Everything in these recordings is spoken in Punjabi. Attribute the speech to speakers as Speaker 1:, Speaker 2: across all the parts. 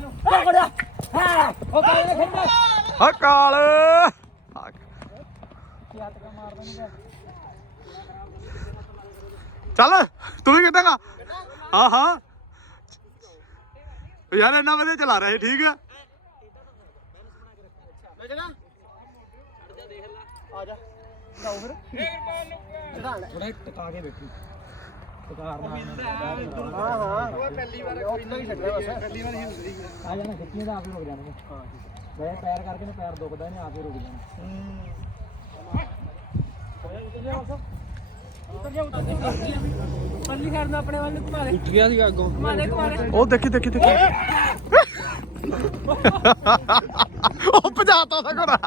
Speaker 1: ਨੂੰ ਪਕੜਿਆ ਹਾਂ ਉਹ ਕਾਲੇ ਨੇ ਖੇਡਿਆ
Speaker 2: ਆ ਕਾਲ। ਚੱਲ ਤੂੰ ਵੀ ਕਿੱਦਾਂ ਹਾਂ ਹਾਂ। ਯਾਰ ਇੰਨਾ ਵਧੀਆ ਚਲਾ ਰਿਹਾ ਸੀ ਠੀਕ ਆ?
Speaker 1: ਥੋੜਾ ਟਿਕਾ ਕੇ ਦੇਖੀ ਟਿਕਾਰ ਨਾਲ ਹਾਂ ਹਾਂ ਉਹ ਪਹਿਲੀ ਵਾਰ ਉੱਥੇ ਹੀ ਛੱਡਿਆ ਬਸ ਪਹਿਲੀ ਵਾਰ ਹੀ ਹੁੰਦੀ ਆ ਜਾਣਾ ਖਿੱਚੀਆਂ ਤਾਂ ਆਪ ਰੁਕ ਜਾਣਗੇ ਹਾਂ ਬਈ ਪੈਰ ਕਰਕੇ ਨਾ ਪੈਰ ਦੁਖਦਾ ਨਹੀਂ ਆਪ ਰੁਕ ਜਾਣਾ ਪੱਲੀ ਕਰਨਾ ਆਪਣੇ ਵੱਲ ਨੂੰ ਘੁਮਾ ਦੇ ਉੱਠ ਗਿਆ ਸੀ ਅੱਗੋਂ ਘੁਮਾ ਦੇ ਘੁਮਾ ਦੇ
Speaker 2: ਉਹ ਦੇਖੀ ਦੇਖੀ ਦੇਖੀ। ਉਹ ਭਜਾਤਾ ਦਾ ਘੋੜਾ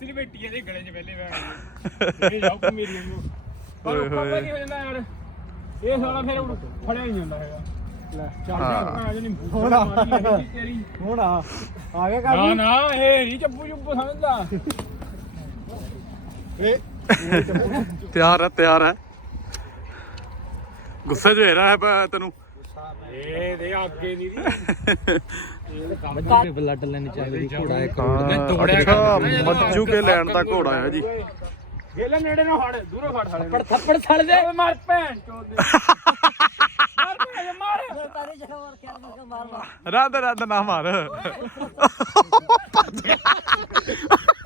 Speaker 3: ਰੱਸੀ ਲਪੇਟੀ ਇਹਦੇ ਗਲੇ 'ਚ ਪਹਿਲੇ ਵੈਣ ਇਹ ਮੇਰੀ ਨੂੰ ਪਰ। ਪਤਾ ਕੀ ਹੋ ਜਾਂਦਾ ਯਾਰ? ਇਹ ਸਾਲਾ ਫਿਰ ਫੜਿਆ ਨਹੀਂ ਜਾਂਦਾ ਹੈਗਾ। ਲੈ ਚੱਲ
Speaker 2: ਹਾਂ।
Speaker 3: ਜਾ ਜਣੀ ਹੋਣਾ ਤੇਰੀ।
Speaker 1: ਹੁਣ ਆ। ਆ ਗਿਆ
Speaker 3: ਨਾ ਨਾ ਇਹ ਨਹੀਂ ਚੱਪੂ ਚੁੱਪੂ ਸਮਝਦਾ।
Speaker 2: ਤਿਆਰ ਹੈ ਤਿਆਰ ਹੈ। ਗੁੱਸੇ 'ਚ ਹੋ ਰਿਹਾ ਹੈ ਤੈਨੂੰ।
Speaker 3: ਇਹ ਦੇ ਅੱਗੇ ਨਹੀਂ
Speaker 1: ਬਲੱਡ ਲੈਣੀ ਚਾਹੀਦੀ ਘੋੜਾ ਇੱਕ
Speaker 2: ਹਾਂ, ਅੱਛਾ ਮੱਜੂ ਕੇ ਲੈਣ ਦਾ ਘੋੜਾ ਹੈ ਜੀ।
Speaker 3: ਗੇਲੇ ਨੇੜੇ ਨਾ ਫੜ ਦੂਰੋਂ ਫੜ ਸਾਲੇ
Speaker 1: ਥੱਪੜ ਥੱਪੜ ਛੜ ਦੇ।
Speaker 3: ਓਏ ਮਾਰ ਭੈਣ ਚੋਦ ਦੇ ਮਾਰ ਭੈਣ ਮਾਰ
Speaker 1: ਤਾਰੇ ਜਿਹੜਾ ਮਾਰ। ਕੇ ਮਾਰ ਮਾਰ ਮਾਰ।
Speaker 2: ਰੱਦ ਰੱਦ ਨਾ ਮਾਰ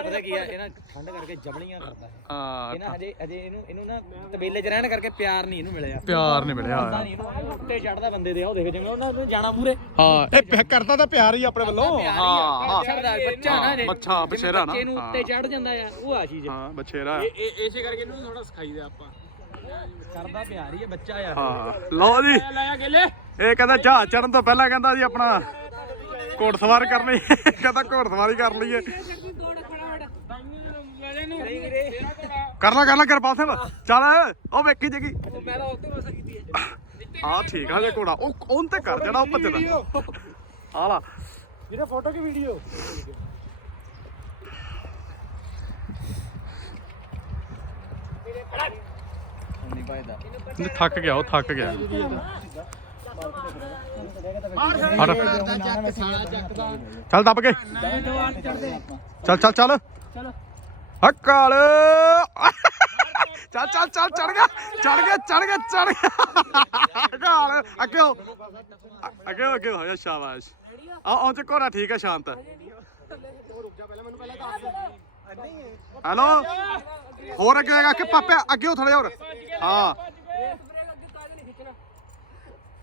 Speaker 4: ਪਤਾ ਕੀ ਆ ਇਹ ਨਾ ਠੰਡ ਕਰਕੇ ਜਬਲੀਆਂ ਕਰਦਾ ਹੈ
Speaker 2: ਹਾਂ
Speaker 4: ਇਹ ਨਾ ਹਜੇ ਹਜੇ ਇਹਨੂੰ ਇਹਨੂੰ ਨਾ ਤਬੇਲੇ 'ਚ ਰਹਿਣ ਕਰਕੇ ਪਿਆਰ ਨਹੀਂ ਇਹਨੂੰ ਮਿਲਿਆ।
Speaker 2: ਪਿਆਰ ਨਹੀਂ ਮਿਲਿਆ
Speaker 4: ਪਤਾ ਨਹੀਂ ਇਹਨੂੰ ਉੱਤੇ ਚੜਦਾ ਬੰਦੇ ਦੇ ਆ ਉਹ ਦੇਖ ਜਿਵੇਂ ਉਹਨਾਂ ਨੂੰ ਜਾਣਾ ਮੂਰੇ
Speaker 2: ਹਾਂ ਇਹ ਪਿਆ- ਕਰਦਾ ਤਾਂ ਪਿਆਰ ਹੀ ਆਪਣੇ ਵੱਲੋਂ। ਹਾਂ ਹਾਂ।
Speaker 4: ਛੜਦਾ ਬੱਚਾ ਨਾ ਹਜੇ।
Speaker 2: ਬੱਚਾ ਬਛੇਰਾ ਨਾ।
Speaker 4: ਬੱਚੇ ਨੂੰ ਉੱਤੇ
Speaker 2: ਹਾਂ।
Speaker 4: ਚੜ ਜਾਂਦਾ ਆ ਉਹ ਆ ਚੀਜ਼।
Speaker 2: ਹਾਂ ਬਛੇਰਾ।
Speaker 3: ਇਹ ਇਹ- ਇਸੇ ਕਰਕੇ ਇਹਨੂੰ ਥੋੜਾ ਸਿਖਾਈਦਾ ਆਪਾਂ।
Speaker 4: ਕਰਦਾ ਪਿਆਰ ਹੀ ਆ ਬੱਚਾ ਆ।
Speaker 2: ਹਾਂ ਲਓ ਜੀ।
Speaker 3: ਲੈ ਲਾਇਆ ਗੇਲੇ।
Speaker 2: ਇਹ ਕਹਿੰਦਾ ਜਹਾਜ਼ ਚੜਨ ਤੋਂ ਪਹਿਲਾਂ ਕਹਿੰਦਾ ਜੀ ਆਪਣਾ ਘੋੜ ਸਵਾਰ ਕਰਨੀ। ਕਹਿੰਦਾ ਘੋੜ ਸਵਾਰੀ ਕਰ ਲਈਏ
Speaker 3: ਲੈ ਲੈ ਨੂੰ ਤੇਰਾ ਘੋੜਾ
Speaker 2: ਕਰ ਲੈ ਕਰ ਲੈ ਕਿਰਪਾਲ ਸਿੰਘ। ਚੱਲ ਉਹ ਵੇਖੀ ਜਗੀ।
Speaker 4: ਮੈਂ ਤਾਂ ਉੱਤੇ ਮਸਾ ਕੀਤੀ ਹੈ
Speaker 2: ਆ ਠੀਕ ਆ ਜੇ ਘੋੜਾ ਉਹ ਉਹਨ ਤੇ ਕਰ ਜਿਹੜਾ ਉਹ ਭੱਜਦਾ ਆ ਲਾ।
Speaker 1: ਵੀਰੇ ਫੋਟੋ ਕੀ ਵੀਡੀਓ?
Speaker 4: ਨਹੀਂ
Speaker 2: ਥੱਕ ਗਿਆ ਉਹ ਥੱਕ ਗਿਆ। ਹਟ। ਚੱਲ ਦੱਬ ਕੇ। ਚੱਲ ਚੱਲ। ਚੱਲ। ਹੱਕਾਲ ਚੱਲ ਚੱਲ ਚੱਲ ਚੜ ਗਿਆ ਚੜ ਗਿਆ ਚੜ ਗਿਆ ਚੜ ਗਿਆ। ਹੱਕਾਲ ਅੱਗੇ ਹੋ ਅੱਗੇ ਹੋ ਅੱਗੇ ਹੋ ਜਾ ਸ਼ਾਬਾਸ਼। ਆ ਉਹ ਚ ਘੋੜਾ ਠੀਕ ਹੈ ਸ਼ਾਂਤ। ਹੈਲੋ? ਹੋਰ ਅੱਗੇ ਹੋਏਗਾ। ਕਿ ਪਾਪੇ ਅੱਗੇ ਹੋ ਥੋੜਾ ਹੋਰ। ਹਾਂ।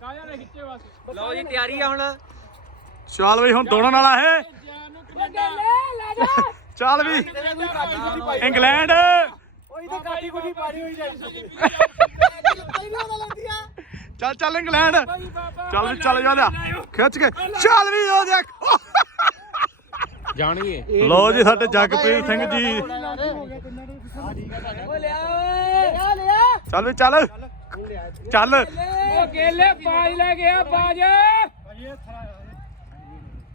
Speaker 3: ਕਾਇਆ ਨੇ ਖਿੱਚੇ ਬਸ
Speaker 4: ਲਓ ਜੀ ਤਿਆਰੀ ਆ ਹੁਣ।
Speaker 2: ਚੱਲ ਬਈ ਹੁਣ ਦੌੜਨ ਵਾਲਾ ਹੈ।
Speaker 3: ਜਾਨ ਨੂੰ ਕਿੰਨਾ
Speaker 2: ਚੱਲ ਵੀ। ਇੰਗਲੈਂਡ।
Speaker 1: ਓਏ ਤੇ ਕਾਟੀ ਕੁੱਟੀ ਪਾੜੀ ਹੋਈ ਜਾਈ
Speaker 2: ਚੱਲ ਚੱਲ ਇੰਗਲੈਂਡ। ਚੱਲ ਵੀ ਚੱਲ ਜਾ ਖਿੱਚ ਕੇ। ਚੱਲ ਵੀ ਉਹ ਦੇਖ।
Speaker 3: ਜਾਣਗੇ।
Speaker 2: ਲੋ ਜੀ ਸਾਡੇ ਜਗਪ੍ਰੀਤ ਸਿੰਘ ਜੀ।
Speaker 1: ਓ ਲਿਆ ਓਏ। ਲਿਆ ਲਿਆ।
Speaker 2: ਚੱਲ ਵੀ ਚੱਲ। ਚੱਲ।
Speaker 3: ਉਹ ਗੇਲੇ ਬਾਜ ਲੈ ਗਿਆ ਬਾਜ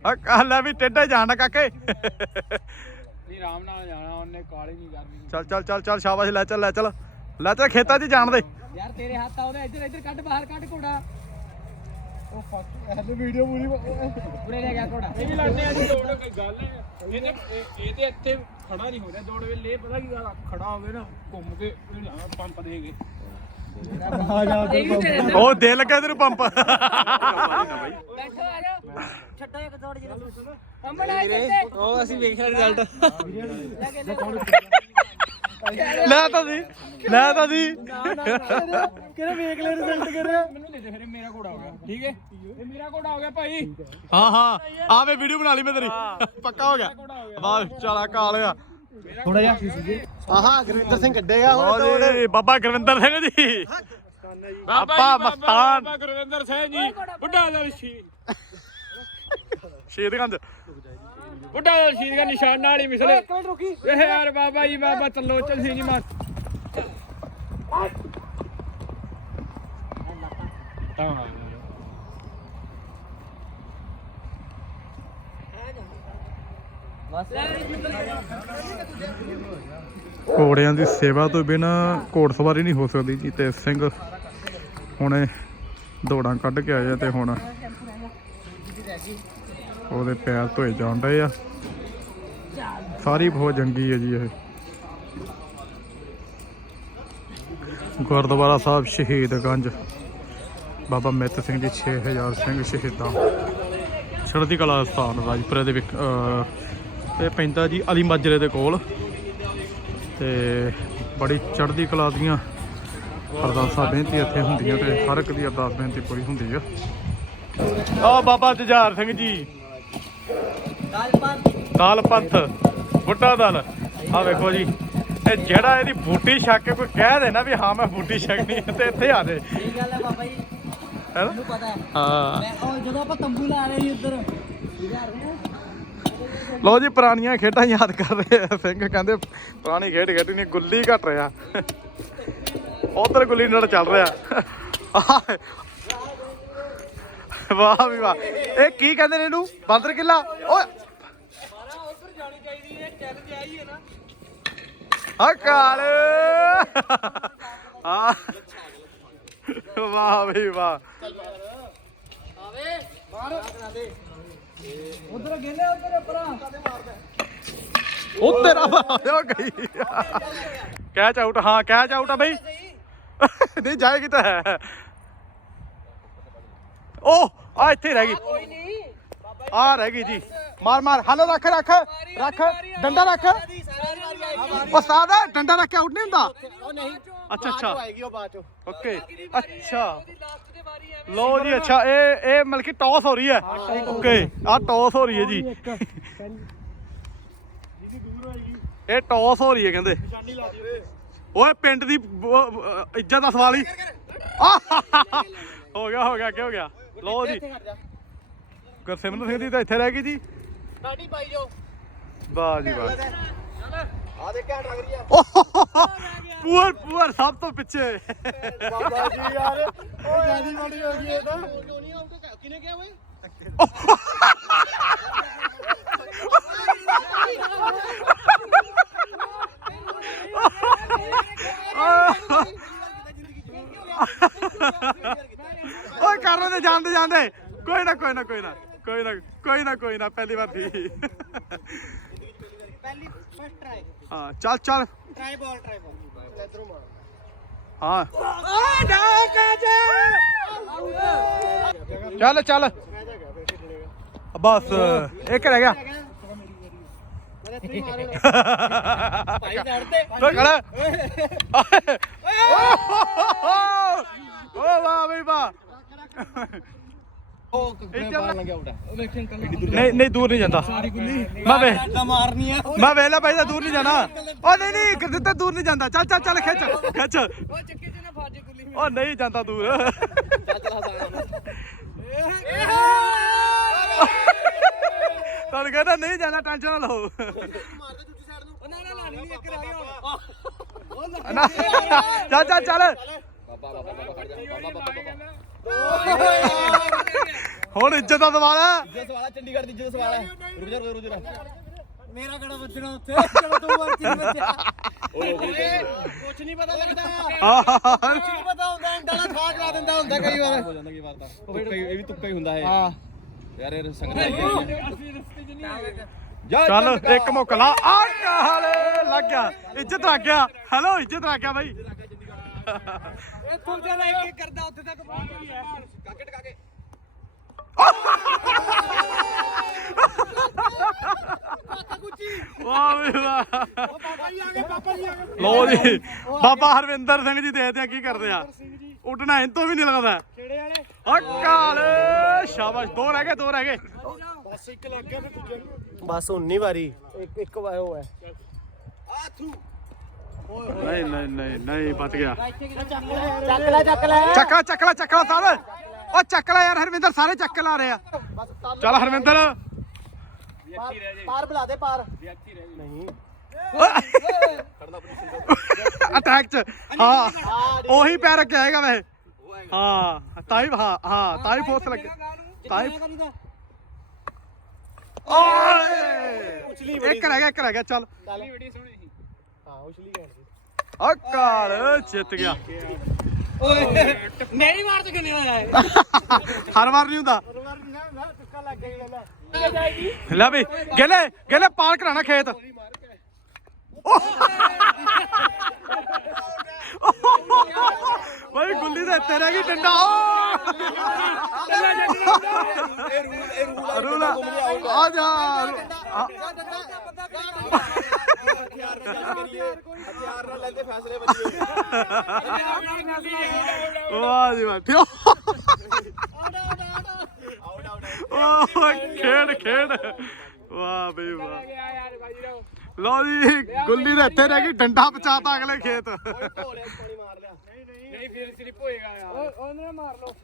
Speaker 2: ਆ ਕਹ ਲੈ ਵੀ ਟੇਢੇ ਜਾਣਾ ਕਾਕੇ।
Speaker 3: ਨਹੀਂ ਆਰਾਮ ਨਾਲ ਜਾਣਾ ਉਹਨੇ ਕਾਲੀ ਨਹੀਂ ਕਰਨੀ।
Speaker 2: ਚੱਲ ਚੱਲ ਚੱਲ ਚੱਲ ਸ਼ਾਬਾਸ਼ ਲੈ ਚੱਲ ਲੈ ਚੱਲ। ਲੈ ਚੱਲ ਖੇਤਾਂ 'ਚ ਜਾਣ ਦੇ।
Speaker 1: ਯਾਰ ਤੇਰੇ ਹੱਥ ਆ ਉਹਨੇ ਇੱਧਰ ਇੱਧਰ ਕੱਢ ਬਾਹਰ ਕੱਢ ਘੋੜਾ। ਉਹ ਫੱਕ ਐਸੇ ਵੀਡੀਓ ਪੂਰੀ ਪੂਰੇ ਲੈ ਗਿਆ ਘੋੜਾ।
Speaker 3: ਇਹ ਵੀ ਲੜਨੇ ਆ ਜੀ ਦੌੜ ਕੋਈ ਗੱਲ ਹੈ ਇਹਨੇ ਇਹ ਇਹ ਤੇ ਇੱਥੇ ਖੜਾ ਨਹੀਂ ਹੋ ਰਿਹਾ ਦੌੜ ਵੇਲੇ ਪਤਾ ਕੀ ਗੱਲ ਆ, ਖੜਾ ਹੋਵੇ ਨਾ ਘੁੰਮ ਕੇ ਇਹ ਲਾਣਾ ਪੰਪ ਦੇਗੇ
Speaker 1: ਆ ਜਾ
Speaker 2: ਉਹ ਦੇ ਲੱਗਾ ਤੈਨੂੰ ਪੰਪ।
Speaker 1: ਬੈਠੋ ਆ ਜਾ। ਛੱਡੋ ਇੱਕ ਦੌੜ ਜਿਹੜਾ ਕੰਬੜਾ ਇੱਥੇ।
Speaker 4: ਉਹ ਅਸੀਂ ਵੇਖਿਆ ਰਿਜ਼ਲਟ
Speaker 2: ਲੈ ਤਾਂ ਦੀ ਲੈ ਤਾਂ ਦੀ।
Speaker 1: ਕਿਹਨੇ ਵੇਖ ਲੈ ਰਿਜ਼ਲਟ ਕਰਿਆ
Speaker 3: ਮੈਨੂੰ ਦੇ ਦੇ ਫਿਰ ਇਹ ਮੇਰਾ ਘੋੜਾ ਹੋ ਗਿਆ। ਠੀਕ ਹੈ? ਇਹ ਮੇਰਾ ਘੋੜਾ ਹੋ ਗਿਆ ਭਾਈ।
Speaker 2: ਹਾਂ ਹਾਂ। ਆਵੇ ਵੀਡੀਓ ਬਣਾ ਲਈ ਮੈਂ ਤੇਰੀ। ਪੱਕਾ ਹੋ ਗਿਆ। ਵਾਹ ਚਲਾ ਕਾਲਿਆ
Speaker 1: ਥੋੜਾ ਜਿਹਾ ਆਹਾ ਗੁਰਵਿੰਦਰ ਸਿੰਘ ਕੱਢੇਗਾ
Speaker 2: ਬਾਬਾ ਗੁਰਵਿੰਦਰ ਸਿੰਘ ਜੀ।
Speaker 3: ਬਾਬਾ
Speaker 2: ਮਸਤਾਨ।
Speaker 3: ਬਾਬਾ ਗੁਰਵਿੰਦਰ ਸਿੰਘ ਜੀ। ਬੁੱਢਾ ਦਲ ਸ਼ੀ
Speaker 2: ਸ਼ਹੀਦਗੰਜ
Speaker 3: ਬੁੱਢਾ ਸ਼ੀਰ ਦਾ ਨਿਸ਼ਾਨ ਹੀ ਮਿਸਲੇ।
Speaker 1: ਇੱਕ ਮਿੰਟ ਰੁਕੀ।
Speaker 3: ਇਹ ਯਾਰ ਬਾਬਾ ਜੀ ਬਾਬਾ ਤਲੋਚਨ ਸਿੰਘ ਜੀ ਮਾਰ। ਤਾਂ
Speaker 2: ਘੋੜਾ ਘੋੜਿਆਂ ਦੀ ਸੇਵਾ ਤੋਂ ਬਿਨਾ ਘੋੜਸਵਾਰੀ ਨਹੀਂ ਹੋ ਸਕਦੀ ਜੀ ਤੇ ਸਿੰਘ ਹੁਣੇ ਦੌੜਾਂ ਕੱਢ ਕੇ ਆਏ ਆ ਤੇ ਹੁਣ ਉਹਦੇ ਪੈਰ ਧੋਏ ਜਾਣ ਡਏ ਆ। ਸਾਰੀ ਬਹੁਤ ਜੰਗੀ ਹੈ ਜੀ ਇਹ। ਗੁਰਦੁਆਰਾ ਸਾਹਿਬ ਸ਼ਹੀਦਗੰਜ ਬਾਬਾ ਮਿੱਤ ਸਿੰਘ ਜੀ 6000 ਸਿੰਘ ਸ਼ਹੀਦਾਂ। ਚੜ੍ਹਦੀ ਕਲਾ ਸਥਾਨ ਰਾਜਪੁਰੇ ਦੇ ਵਿੱਚ ਇਹ ਪੈਂਦਾ ਜੀ ਅਲੀ ਮਾਜਰੇ ਦੇ ਕੋਲ। ਤੇ ਬੜੀ ਚੜ੍ਹਦੀ ਕਲਾ ਦੀਆਂ ਅਰਦਾਸਾਂ ਬੇਨਤੀ ਇੱਥੇ ਹੁੰਦੀਆਂ ਤੇ ਹਰ ਇੱਕ ਦੀ ਅਰਦਾਸ ਬੇਨਤੀ ਪੂਰੀ ਹੁੰਦੀ ਆ। ਆ ਬਾਬਾ ਜੁਝਾਰ ਸਿੰਘ ਜੀ। ਦਾਲ ਪੰਥ ਬੁੱਢਾ ਦਲ। ਆ ਵੇਖੋ ਜੀ ਇਹ ਜਿਹੜਾ ਇਹਦੀ ਬੂਟੀ ਛੱਕ ਕੇ ਕੋਈ ਕਹਿ ਦੇ ਨਾ ਵੀ ਹਾਂ ਮੈਂ ਬੂਟੀ ਛਕਣੀ ਹੈ ਤੇ ਇੱਥੇ ਆ ਦੇ
Speaker 4: ਇਹ ਗੱਲ ਹੈ ਬਾਬਾ ਜੀ।
Speaker 2: ਹੈਨਾ?
Speaker 4: ਮੈਨੂੰ ਪਤਾ ਹੈ।
Speaker 2: ਹਾਂ।
Speaker 4: ਮੈਂ ਉਹ ਜਦੋਂ ਆਪਾਂ ਤੰਬੂ ਲਾ ਰਹੇ ਸੀ ਉੱਧਰ
Speaker 2: ਲੋ ਜੀ ਪੁਰਾਣੀਆਂ ਖੇਡਾਂ ਯਾਦ ਕਰ ਰਹੇ ਆ। ਸਿੰਘ ਕਹਿੰਦੇ ਪੁਰਾਣੀ ਖੇਡ ਖੇਡੀ ਨਹੀਂ ਗੁੱਲੀ ਘਟ ਰਿਹਾ। ਉਧਰ ਗੁੱਲੀ ਨਾਲ ਚੱਲ ਰਿਹਾ। ਵਾਹ ਵੀ ਵਾਹ। ਇਹ ਕੀ ਕਹਿੰਦੇ ਨੇ ਇਹਨੂੰ? ਬਾਂਦਰ ਕਿੱਲਾ? ਓਏ
Speaker 4: ਉੱਧਰ ਜਾਣੀ ਚਾਹੀਦੀ ਹੈ ਚੈਲੰਜ ਆਈ ਹੈ ਨਾ
Speaker 2: ਆ ਕਾਲ ਆ ਵਾਹ ਵੀ ਵਾਹ।
Speaker 4: ਉੱਧਰ ਗੇਲੇ ਉੱਧਰ ਪਰਾਂ
Speaker 2: ਉਹ ਤੇਰਾ ਹੋ ਗਈ। ਕੈਚ ਆਊਟ, ਹਾਂ, ਕੈਚ ਆਊਟ ਆ ਬਈ। ਨਹੀਂ, ਜਾਏਗੀ ਤਾਂ ਹੈ। ਉਹ ਆ ਇੱਥੇ ਰਹਿ ਗਈ। ਆ ਰਹਿ ਗਈ ਜੀ। ਮਾਰ ਮਾਰ। ਹਲੋ ਰੱਖ ਰੱਖ। ਰੱਖ। ਡੰਡਾ ਰੱਖ। ਉਸਤਾਦ, ਡੰਡਾ ਰੱਖ ਕੇ ਆਊਟ ਨਹੀਂ ਹੁੰਦਾ?
Speaker 4: ਉਹ ਨਹੀਂ
Speaker 2: ਅੱਛਾ ਅੱਛਾ।
Speaker 4: ਆਏਗੀ ਉਹ ਬਾਅਦ ਚੋਂ
Speaker 2: ਓਕੇ। ਅੱਛਾ।
Speaker 4: ਲਾਸਟ
Speaker 2: ਲੋ ਜੀ, ਅੱਛਾ। ਇਹ ਇਹ ਮਤਲਬ ਕਿ ਟੌਸ ਹੋ ਰਹੀ ਹੈ। ਓਕੇ। ਆ ਟੌਸ ਹੋ ਰਹੀ ਹੈ ਜੀ। ਇਹ ਟੌਸ ਹੋ ਰਹੀ ਹੈ ਕਹਿੰਦੇ। ਓਏ, ਪਿੰਡ ਦੀ ਬ- ਇੱਜ਼ਤ ਦਾ ਸਵਾਲ ਹੀ। ਹੋ ਗਿਆ ਹੋ ਗਿਆ ਕੀ ਹੋ ਗਿਆ। ਲੋ ਜੀ। ਗੁਰਸਿਮਰਨ ਸਿੰਘ ਦੀ ਤਾਂ ਇੱਥੇ ਰਹਿ ਗਈ ਜੀ।
Speaker 4: ਸਾਡੀ ਪਾਈ ਜੋ
Speaker 2: ਵਾਹ ਜੀ ਵਾਹ।
Speaker 4: ਆ ਦੇ ਘੈਂਟ ਲੱਗ ਰਹੀ ਆ।
Speaker 2: ਪੂਰ ਪੂਰ ਸਭ ਤੋਂ ਪਿੱਛੇ।
Speaker 4: ਬਾਬਾ ਜੀ ਯਾਰ ਉਹ ਜਿਆਦੀ ਬੜੀ ਹੋ ਗਈ ਇਹ ਤਾਂ। ਕਿਉਂ ਨਹੀਂ ਆਉਂਦਾ ਕਿਨੇ ਕਿਹਾ ਓਏ
Speaker 2: ਓਏ ਕਰ ਰਹੇ ਜਾਂਦੇ ਜਾਂਦੇ। ਕੋਈ ਨਾ ਕੋਈ ਨਾ ਕੋਈ ਨਾ। ਕੋਈ ਨਾ ਕੋਈ ਨਾ ਕੋਈ ਨਾ ਪਹਿਲੀ ਵਾਰ ਥੀ
Speaker 4: ਪਹਿਲੀ ਫਸਟ ਟਰਾਈ
Speaker 2: ਹਾਂ ਚੱਲ ਚੱਲ
Speaker 4: ਟਰਾਈ ਬਾਲ ਟਰਾਈ ਬਾਲ ਇਧਰੋਂ ਮਾਰ
Speaker 2: ਹਾਂ
Speaker 4: ਓਏ ਨਾ ਕਾਜੇ
Speaker 2: ਚੱਲ ਚੱਲ ਬਸ ਇੱਕ ਰਹਿ ਗਿਆ
Speaker 4: ਉਹ ਬਾਲ ਲੰਗਿਆ ਉਡਾ ਉਹ
Speaker 2: ਨਹੀਂ ਨਹੀਂ ਦੂਰ ਨਹੀਂ ਜਾਂਦਾ। ਮੈਂ ਵੇ
Speaker 4: ਤਾਂ ਮਾਰਨੀ ਆ।
Speaker 2: ਮੈਂ ਵੇਲਾ ਭਾਈ ਦੂਰ ਨਹੀਂ ਜਾਣਾ। ਓ ਨਹੀਂ ਨਹੀਂ ਕਿਤੇ ਦੂਰ ਨਹੀਂ ਜਾਂਦਾ। ਚੱਲ ਚੱਲ ਚੱਲ ਖਿੱਚ ਖਿੱਚ।
Speaker 4: ਉਹ ਚੱਕੇ ਚ ਨਾ ਫਾਜੇ ਗੁੱਲੀ
Speaker 2: ਓ ਨਹੀਂ ਜਾਂਦਾ ਦੂਰ। ਤੁਹਾਨੂੰ ਕਹਿੰਦਾ ਨਹੀਂ ਜਾਣਾ ਟੈਨਸ਼ਨ ਨਾ ਲਓ।
Speaker 4: ਉਹ ਨਾ ਨਾ ਲਾਣੀ ਨਹੀਂ ਇੱਕ ਰਹਿ ਹੁਣ। ਉਹ
Speaker 2: ਚੱਲ ਚੱਲ ਚੱਲ। ਹੁਣ ਇੱਜ਼ਤ ਦਾ ਸਵਾਲ ਹੈ।
Speaker 4: ਜੇ ਸਵਾਲ ਹੈ ਚੰਡੀਗੜ੍ਹ ਦੀ ਜੇ ਸਵਾਲ ਹੈ। ਰੁਕ ਜਾ ਰੁਕ ਜਾ ਮੇਰਾ ਕਿਹੜਾ ਵੱਜਣਾ ਉੱਥੇ? ਚਲੋ ਦੋ ਵਾਰ ਤਿੰਨ ਵੱਜਿਆ ਕੁਝ ਨਹੀਂ ਪਤਾ ਲੱਗਦਾ।
Speaker 2: ਆਹ,
Speaker 4: ਨਹੀਂ ਪਤਾ ਹੁੰਦਾ ਡਾਲਾ ਖਾ ਕਰਾ ਦਿੰਦਾ ਹੁੰਦਾ ਕਈ ਵਾਰ। ਹੋ ਜਾਂਦਾ ਕਈ ਵਾਰ ਤਾਂ। ਤੁੱਕਾ ਹੀ ਇਹ ਵੀ ਤੁੱਕਾ ਹੀ ਹੁੰਦਾ ਹੈ ਹਾਂ। ਯਾਰ ਇਹ ਸੰਗਤ ਜਾ
Speaker 2: ਚੱਲ ਇੱਕ ਮੌਕਾ ਲਾ। ਆ ਕਾਲ ਲੱਗ ਗਿਆ। ਇੱਜ਼ਤ ਲੱਗ ਗਿਆ। ਹੈਲੋ ਇੱਜ਼ਤ ਲੱਗ ਗਿਆ ਬਾਈ।
Speaker 4: ਇਹ ਤੁਰ ਜਾਂਦਾ ਇੱਕ ਇੱਕ ਕਰਦਾ ਉੱਥੇ ਤੱਕ ਪਹੁੰਚ ਹੈ ਕਾਕੇ ਟਕਾਕੇ
Speaker 2: ਵਾਹ ਵੀ ਵਾਹ ਲੋ ਜੀ ਬਾਬਾ ਹਰਵਿੰਦਰ ਸਿੰਘ ਜੀ ਦੇਖਦੇ ਆ ਕੀ ਕਰਦੇ ਆ ਉੱਡਣਾ ਇਹ ਤੋਂ ਵੀ ਨਹੀਂ ਲੱਗਦਾ
Speaker 4: ਕਿਹੜੇ ਵਾਲੇ
Speaker 2: ਆ ਕਾਲ ਸ਼ਾਬਾਸ਼ ਦੋ ਰਹਿ ਗਏ ਦੋ ਰਹਿ ਗਏ
Speaker 4: ਬਸ ਇੱਕ ਲੱਗ ਗਿਆ ਫਿਰ ਦੂਜੇ ਬਸ 19 ਵਾਰੀ ਇੱਕ ਇੱਕ ਵਾਰ ਉਹ ਹੈ ਆ ਥੂ
Speaker 2: ਨਹੀਂ ਨਹੀਂ ਨਹੀਂ ਨਹੀਂ ਬਚ ਗਿਆ
Speaker 4: ਚੱਕ ਲੈ ਚੱਕ ਲੈ
Speaker 2: ਚੱਕਲਾ ਚੱਕਲਾ ਚੱਕਲਾ ਸਾਰ ਉਹ ਚੱਕ ਲੈ ਯਾਰ ਹਰਵਿੰਦਰ ਸਾਰੇ ਚੱਕ ਲਾ ਰਹੇ ਆ ਚੱਲ ਹਰਵਿੰਦਰ
Speaker 4: ਪਾਰ ਬੁਲਾ ਦੇ ਪਾਰ ਨਹੀਂ
Speaker 2: ਅਟੈਕ ਚ ਹਾਂ ਉਹੀ ਪੈਰ ਰੱਖਿਆ ਹੈਗਾ ਵੈਸੇ ਹਾਂ ਤਾਈ ਹਾਂ ਹਾਂ ਤਾਈ ਫੋਰਸ ਲੱਗੇ ਤਾਈ ਓਏ ਇੱਕ ਰਹਿ ਗਿਆ ਇੱਕ ਰਹਿ ਗਿਆ ਚੱਲ
Speaker 3: ਬੜੀ ਸੋਹਣੀ ਸੀ
Speaker 4: ਹਾਂ ਉਛਲੀ ਗਏ
Speaker 2: ਆ ਕਾਲ ਜਿੱਤ ਗਿਆ
Speaker 1: ਓਏ ਮੇਰੀ ਵਾਰ ਤੇ ਕਿੰਨੇ ਹੋਇਆ ਹੈ
Speaker 2: ਹਰ ਵਾਰ ਨਹੀਂ ਹੁੰਦਾ। ਲੈ। ਵੀ ਗੇਲੇ ਗੇਲੇ ਪਾਰ ਕਰਾਣਾ ਖੇਤ। ਓਏ ਗੁੱਲੀ ਦੇ ਇੱਥੇ ਰਹਿ ਗਈ ਡੰਡਾ। ਰੂਲ ਆ ਜਾ ਆ-
Speaker 4: ਹਥਿਆਰ ਨਾਲ ਗੱਲ ਕਰੀਏ ਹਥਿਆਰ ਨਾਲ ਲੈਂਦੇ ਫੈਸਲੇ ਬੱਚੇ
Speaker 2: ਵਾਹ ਜੀ ਵਾਹ। ਠਿਓ ਓਏ ਖੇਡ ਖੇਡ। ਵਾਹ ਬਈ ਵਾਹ। ਲਓ ਜੀ ਗੁੱਲੀ ਦੇ ਇੱਥੇ ਰਹਿ ਗਈ ਡੰਡਾ ਪਚਾਤਾ ਅਗਲੇ ਖੇਤ।
Speaker 4: ਢੋਲੇ ਪਾਣੀ ਮਾਰ ਲਿਆ।
Speaker 3: ਨਹੀਂ ਫਿਰ ਸਲਿਪ ਹੋਏਗਾ ਯਾਰ।
Speaker 1: ਉਹਨੇ ਮਾਰ ਲਓ।